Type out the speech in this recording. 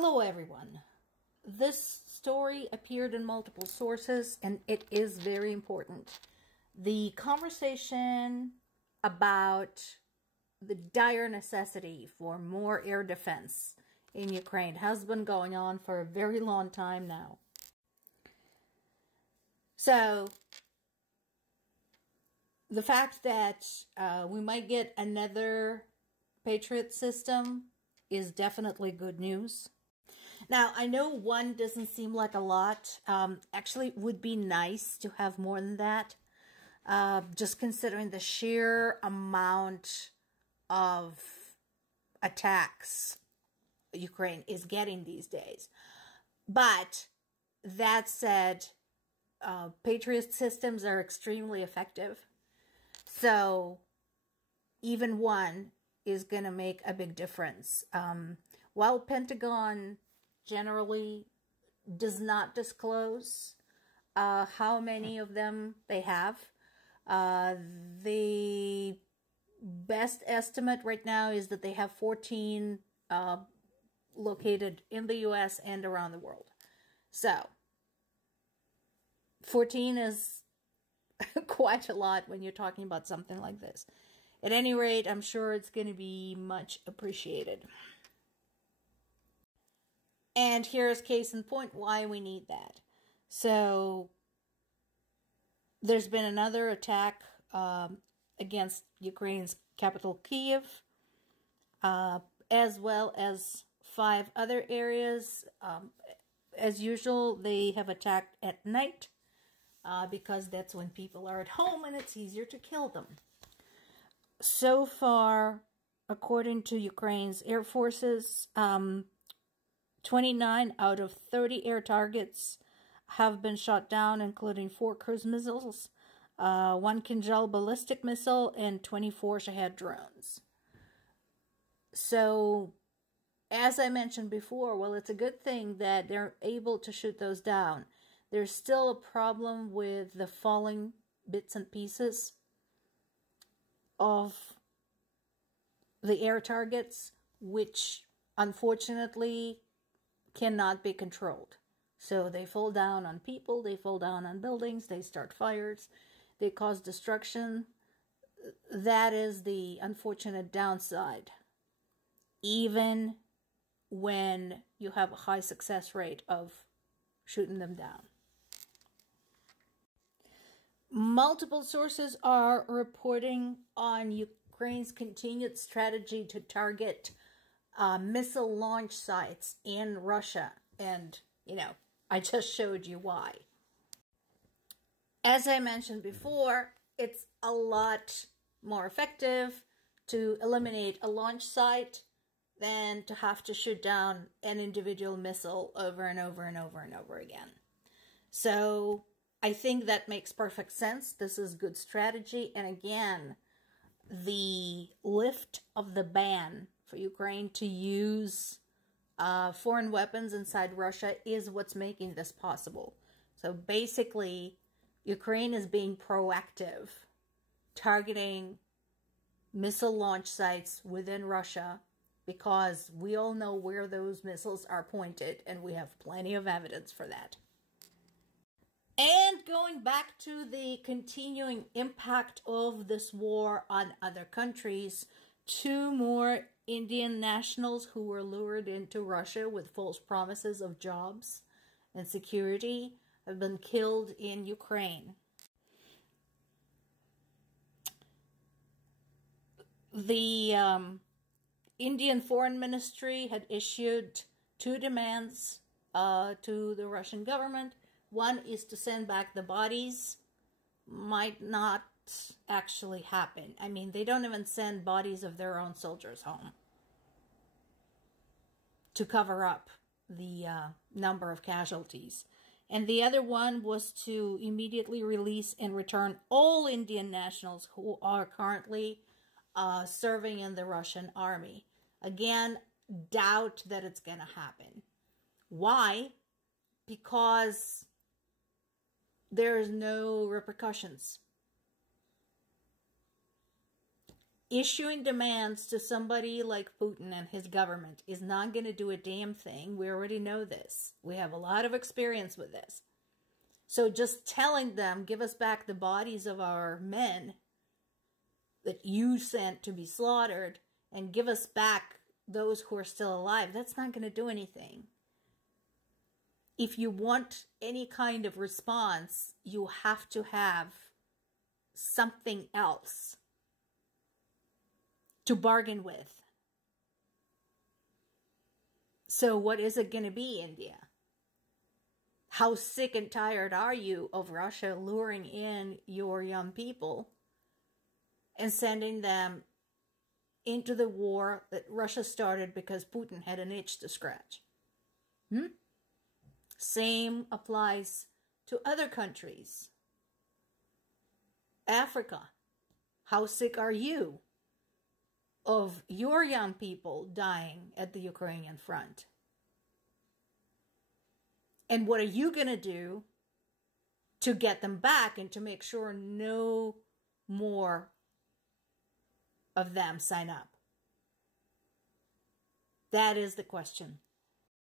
Hello everyone. This story appeared in multiple sources and it is very important. The conversation about the dire necessity for more air defense in Ukraine has been going on for a very long time now. So, the fact that we might get another Patriot system is definitely good news. Now, I know one doesn't seem like a lot. Actually, it would be nice to have more than that. Just considering the sheer amount of attacks Ukraine is getting these days. But that said, Patriot systems are extremely effective. So even one is going to make a big difference. While Pentagon generally does not disclose how many of them they have, the best estimate right now is that they have 14 located in the US and around the world. So 14 is quite a lot when you're talking about something like this. At any rate, I'm sure it's going to be much appreciated. And here's case in point why we need that. So, there's been another attack against Ukraine's capital, Kyiv, as well as 5 other areas. As usual, they have attacked at night because that's when people are at home and it's easier to kill them. So far, according to Ukraine's air forces, 29 out of 30 air targets have been shot down, including 4 cruise missiles, 1 Kinzhal ballistic missile, and 24 Shahed drones. So, as I mentioned before, well, it's a good thing that they're able to shoot those down. There's still a problem with the falling bits and pieces of the air targets, which unfortunately cannot be controlled. So they fall down on people, they fall down on buildings, they start fires, they cause destruction. That is the unfortunate downside, even when you have a high success rate of shooting them down. Multiple sources are reporting on Ukraine's continued strategy to target missile launch sites in Russia. And, I just showed you why. As I mentioned before, it's a lot more effective to eliminate a launch site than to have to shoot down an individual missile over and over and over and over again. So I think that makes perfect sense. This is good strategy. And again, the lift of the ban for Ukraine to use foreign weapons inside Russia is what's making this possible. So basically, Ukraine is being proactive, targeting missile launch sites within Russia because we all know where those missiles are pointed and we have plenty of evidence for that. And going back to the continuing impact of this war on other countries, 2 more Indian nationals who were lured into Russia with false promises of jobs and security have been killed in Ukraine. The Indian Foreign Ministry had issued 2 demands to the Russian government. One is to send back the bodies. Might not actually happen. I mean, they don't even send bodies of their own soldiers home to cover up the number of casualties. And the other one was to immediately release and return all Indian nationals who are currently serving in the Russian army. Again, doubt that it's going to happen. Why? Because there's no repercussions. issuing demands to somebody like Putin and his government is not going to do a damn thing. We already know this. We have a lot of experience with this. So just telling them, give us back the bodies of our men that you sent to be slaughtered, and give us back those who are still alive, that's not going to do anything. If you want any kind of response, you have to have something else to bargain with. So what is it going to be, India? How sick and tired are you of Russia luring in your young people and sending them into the war that Russia started because Putin had an itch to scratch? Same applies to other countries. Africa, how sick are you of your young people dying at the Ukrainian front? And what are you going to do to get them back and to make sure no more of them sign up? That is the question.